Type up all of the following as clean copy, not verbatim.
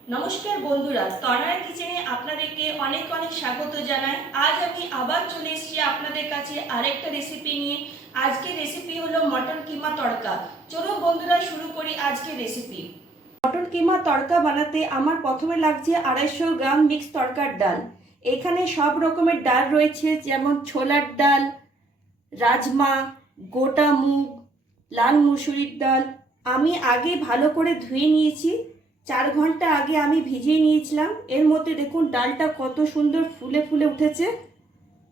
নমস্কার বন্ধুরা, তনয়া কিচেনে আপনাদেরকে অনেক অনেক স্বাগত জানাই। আজ আমি আবার চলে এসেছি আপনাদের কাছে আরেকটা রেসিপি নিয়ে। আজকের রেসিপি হলো মটন কিমা তড়কা। চলুন বন্ধুরা শুরু করি আজকের রেসিপি। মটন কিমা তড়কা বানাতে আমার প্রথমে লাগছে 250 গ্রাম মিক্স তড়কার ডাল। এখানে সব রকমের ডাল রয়েছে, যেমন ছোলার ডাল, রাজমা, গোটা মুগ, লাল মুসুরির ডাল। আমি আগে ভালো করে ধুয়ে নিয়েছি, 4 ঘন্টা আগে আমি ভিজিয়ে নিয়েছিলাম। এর মধ্যে দেখুন ডালটা কত সুন্দর ফুলে ফুলে উঠেছে।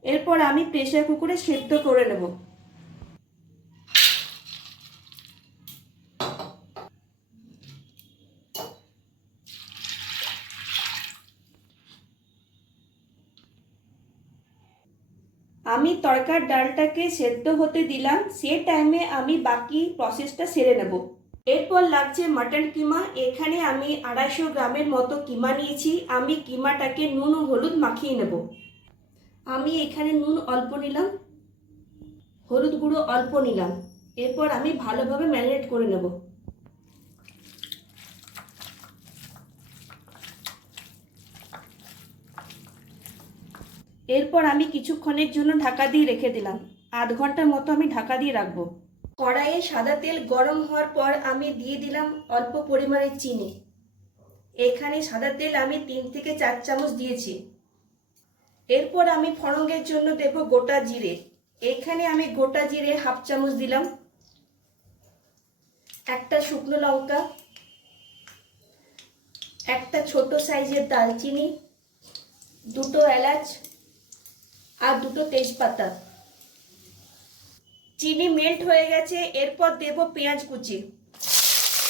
এরপর আমি প্রেসার কুকারে সেদ্ধ করে নেব। আমি তড়কার ডালটাকে সেদ্ধ হতে দিলাম, সে টাইমে আমি বাকি প্রসেসটা সেরে নেব। এরপর লাগছে মাটন কিমা। এখানে আমি 250 গ্রামের মতো কিমা নিয়েছি। আমি কিমাটাকে নুন ও হলুদ মাখিয়ে নেব। আমি এখানে নুন অল্প নিলাম, হলুদ গুঁড়ো অল্প নিলাম। এরপর আমি ভালোভাবে ম্যারিনেট করে নেব। এরপর আমি কিছুক্ষণের জন্য ঢাকা দিয়ে রেখে দিলাম। 8 ঘন্টার মতো আমি ঢাকা দিয়ে রাখবো। কড়াইয়ে সাদা তেল গরম হওয়ার পর আমি দিয়ে দিলাম অল্প পরিমাণে চিনি। এখানে সাদা তেল আমি 3 থেকে 4 চামচ দিয়েছি। এরপর আমি ফোড়নের জন্য দেব গোটা জিরে। এখানে আমি গোটা জিরে 1/2 চামচ দিলাম, একটা শুকনো লঙ্কা, একটা ছোট সাইজের দালচিনি, 2টো এলাচ আর 2টো তেজপাতা। চিনি মেল্ট হয়ে গেছে। এরপর দেব পেঁয়াজ কুচি।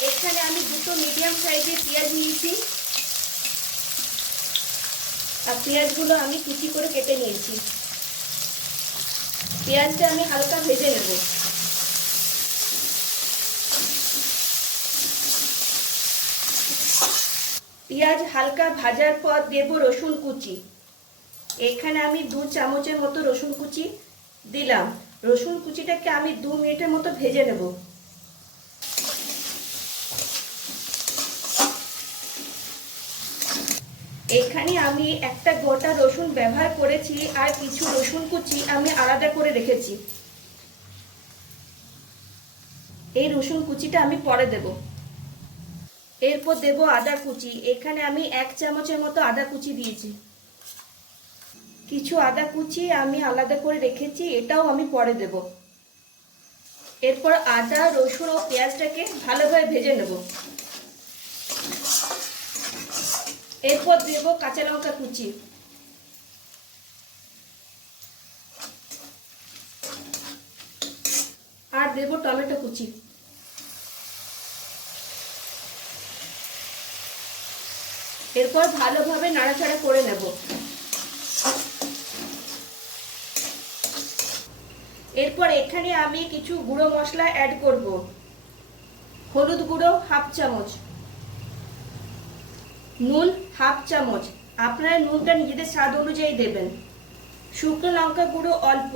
এখানে আমি 2টো মিডিয়াম সাইজের পেঁয়াজ নিয়েছি আর পেঁয়াজগুলো আমি কুচি করে কেটে নিয়েছি। পেঁয়াজটা আমি হালকা ভেজে নেব। পেঁয়াজ হালকা ভাজার পর দেব রসুন কুচি। এখানে আমি 2 চামচের মতো রসুন কুচি দিলাম। রসুন কুচিটাকে আমি 2 মিনিটের মতো ভেজে নেব। এখানে আমি একটা গোটা রসুন ব্যবহার করেছি আর কিছু রসুন কুচি আমি আলাদা করে রেখেছি। এই রসুন কুচিটা আমি পরে দেব। এরপর দেব আদা কুচি। এখানে আমি 1 চামচের মতো আদা কুচি দিয়েছি। কিছু আদা কুচি আমি আলাদা করে রেখেছি, এটাও আমি পরে দেব। এরপর আদা, রসুন ও পেঁয়াজটাকে ভালোভাবে ভেজে নেব। এরপর দেব কাঁচা লঙ্কা কুচি। আর দেব টমেটো কুচি। এরপর ভালোভাবে নাড়াচাড়া করে নেব। এরপর এখানে আমি কিছু গুঁড়ো মশলা অ্যাড করব। হলুদ গুঁড়ো 1/2 চামচ, নুন 1/2 চামচ, আপনারা নুনটা নিজেদের স্বাদ অনুযায়ী দেবেন। শুকনো লঙ্কা গুঁড়ো অল্প,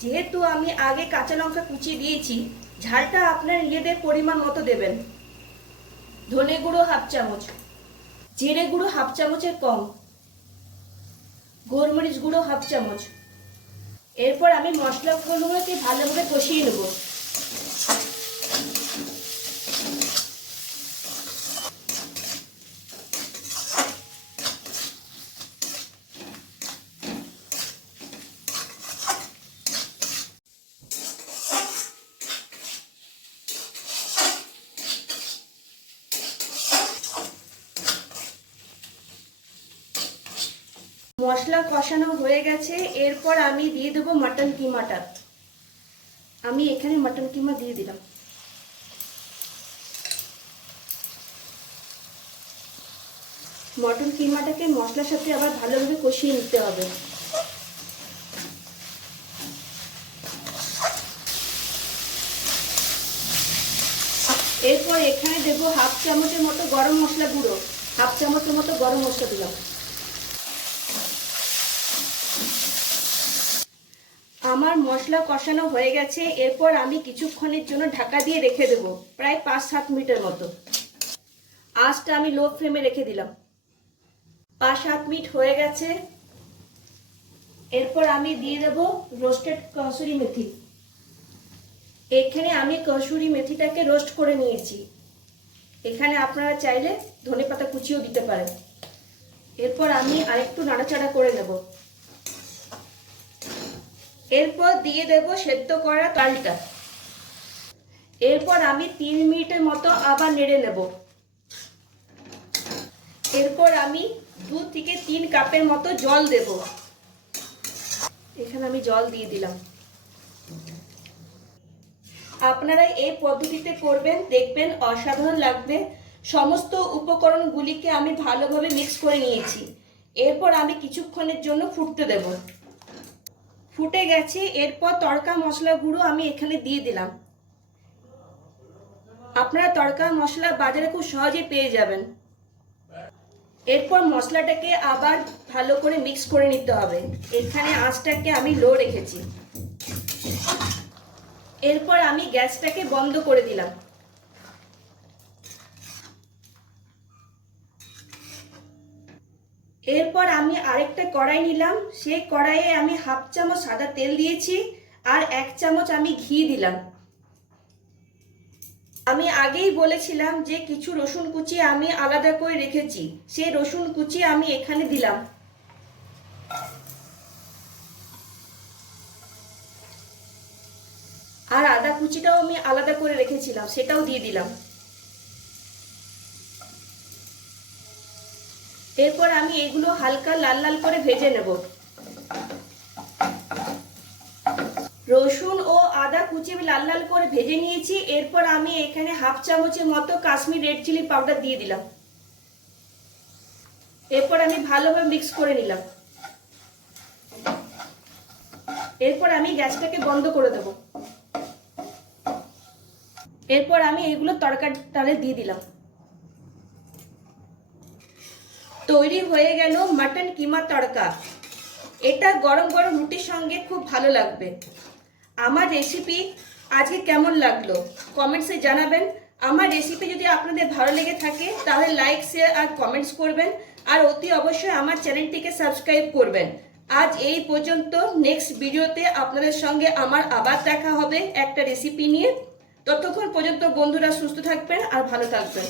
যেহেতু আমি আগে কাঁচা লঙ্কা কুচি দিয়েছি, ঝালটা আপনারা নিজেদের পরিমাণ মতো দেবেন। ধনে গুঁড়ো 1/2 চামচ, জিরে গুঁড়ো 1/2 চামচের কম, গোলমরিচ গুঁড়ো 1/2 চামচ। এরপর আমি মশলাগুলোকে ভালোভাবে কষিয়ে নেব। মশলা কষানো হয়ে গেছে। এরপর আমি দিয়ে দেবো মটন কিমাটা। আমি এখানে মটন কিমা দিয়ে দিলাম। মটন কিমাটাকে মশলার সাথে আবার ভালোভাবে কষিয়ে নিতে হবে। এরপর এখানে দেবো 1/2 চামচের মতো গরম মশলা গুঁড়ো। 1/2 চামচের মতো গরম মশলা দিলাম। আমার মশলা কষানো হয়ে গেছে। এরপর আমি কিছুক্ষণের জন্য ঢাকা দিয়ে রেখে দেব, প্রায় 5-7 মিনিটের মতো। আঁচটা আমি লো ফ্লেমে রেখে দিলাম। 5-7 মিনিট হয়ে গেছে। এরপর আমি দিয়ে দেব রোস্টেড কসুরি মেথি। এখানে আমি কসুরি মেথিটাকে রোস্ট করে নিয়েছি। এখানে আপনারা চাইলে ধনেপাতা কুচিও দিতে পারেন। এরপর আমি আরেকটু নাড়াচাড়া করে নেব। এরপর দিয়ে দেব সেদ্ধ করা ডালটা। এরপর আমি 3 মিনিটের মতো আবার নেড়ে নেব। এরপর আমি 2 থেকে 3 কাপের মতো জল দেব। এখানে আমি জল দিয়ে দিলাম। আপনারা এই পদ্ধতিতে করবেন, দেখবেন অসাধারণ লাগবে। সমস্ত উপকরণগুলিকে আমি ভালোভাবে মিক্স করে নিয়েছি। এরপর আমি কিছুক্ষণের জন্য ফুটতে দেব। ফুটে গেছে। এরপর তড়কা মশলা গুঁড়ো আমি এখানে দিয়ে দিলাম। আপনারা তড়কা মশলা বাজারে খুব সহজে পেয়ে যাবেন। এরপর মশলাটাকে আবার ভালো করে মিক্স করে নিতে হবে। এখানে আঁচটাকে আমি লো রেখেছি। এরপর আমি গ্যাসটাকে বন্ধ করে দিলাম। এরপর আমি আরেকটা কড়াই নিলাম। সেই কড়াইয়ে আমি 1/2 চামচ সাদা তেল দিয়েছি আর 1 চামচ আমি ঘি দিলাম। আমি আগেই বলেছিলাম যে কিছু রসুন কুচি আমি আলাদা করে রেখেছি, সেই রসুন কুচি আমি এখানে দিলাম। আর আদা কুচিটাও আমি আলাদা করে রেখেছিলাম, সেটাও দিয়ে দিলাম। এরপর আমি এগুলো হালকা লাল লাল করে ভেজে নেব। রসুন ও আদা কুচি আমি লাল লাল করে ভেজে নিয়েছি। এরপর আমি এখানে 1/2 চামচের মতো কাশ্মীর রেড চিলি পাউডার দিয়ে দিলাম। এরপর আমি ভালোভাবে মিক্স করে নিলাম। এরপর আমি গ্যাসটাকে বন্ধ করে দেব। এরপর আমি এগুলো তরকারি ডালে দিয়ে দিলাম। তৈরি হয়ে গেল মাটন কিমা তড়কা। এটা গরম গরম রুটির সঙ্গে খুব ভালো লাগবে। আমার রেসিপি আজকে কেমন লাগলো কমেন্টসে জানাবেন। আমার রেসিপি যদি আপনাদের ভালো লেগে থাকে তাহলে লাইক, শেয়ার আর কমেন্টস করবেন। আর অতি অবশ্যই আমার চ্যানেলটিকে সাবস্ক্রাইব করবেন। আজ এই পর্যন্ত। নেক্সট ভিডিওতে আপনাদের সঙ্গে আমার আবার দেখা হবে একটা রেসিপি নিয়ে। ততক্ষণ পর্যন্ত বন্ধুরা সুস্থ থাকবেন আর ভালো থাকবেন।